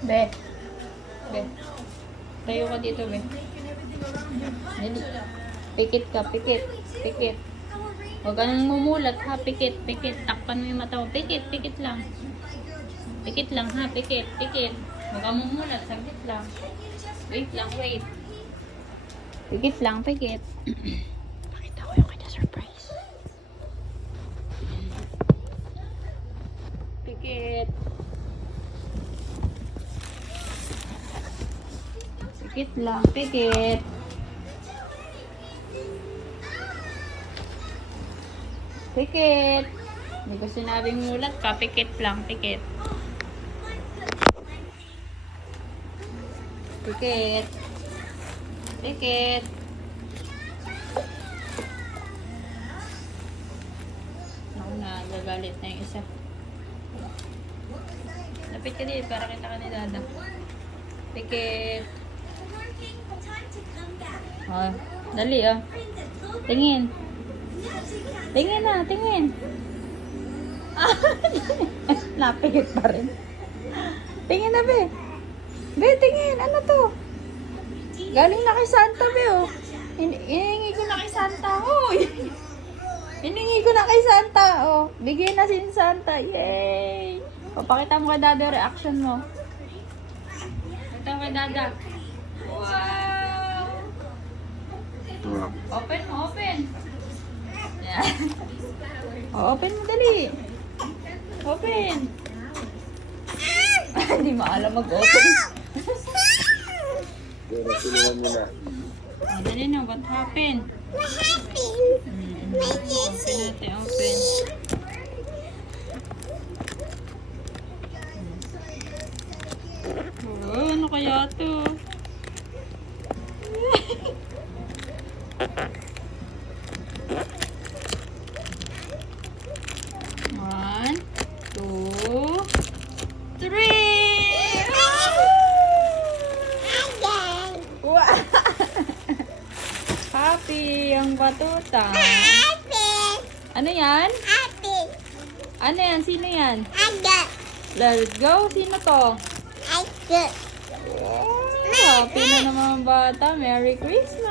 Be. Be. Tayo ka dito, be. Dali. Pikit ka, pikit. Pikit. Huwag ka nang mumulat, ha? Pikit, pikit. Takpan mo yung mata mo. Pikit, pikit lang. Pikit lang, ha? Pikit, pikit. Huwag ka mumulat, saglit lang. Wait lang, wait. Pikit lang, pikit. Pakita ko yung kanya surprise. Pikit. Pikit lang, pikit. Pikit. Hindi ko sinabing mulat ka, pikit lang, pikit. Pikit. Pikit. Ako na, gagalit na yung isa. Lapit ka din para kita ka ni Dada. Pikit. Oh, dali oh. Tingin. Tingin na, tingin. Napikit pa rin. Tingin na, be. Be, tingin. Ano to? Galing na kay Santa, be, oh. Hiningi ko na kay Santa. Hoy! Hiningi ko na kay Santa, oh. Bigyan na si Santa. Yay! Papakita mo kay Dada yung reaction mo. Pakita mo kay Dada. Wow! Open mo, open. Yeah. Oh, open mo dali. Open. Hindi mo alam mag-open. Pero sinuwan mo na. Oh, dali na. What happened? Open natin, open. Oh, ano kaya to? One, two, three! Wow! Happy ang batuta. Ano yan? Ano yan? Sino yan? Let's go. Sino to? Wow, happy na naman ang bata. Merry Christmas!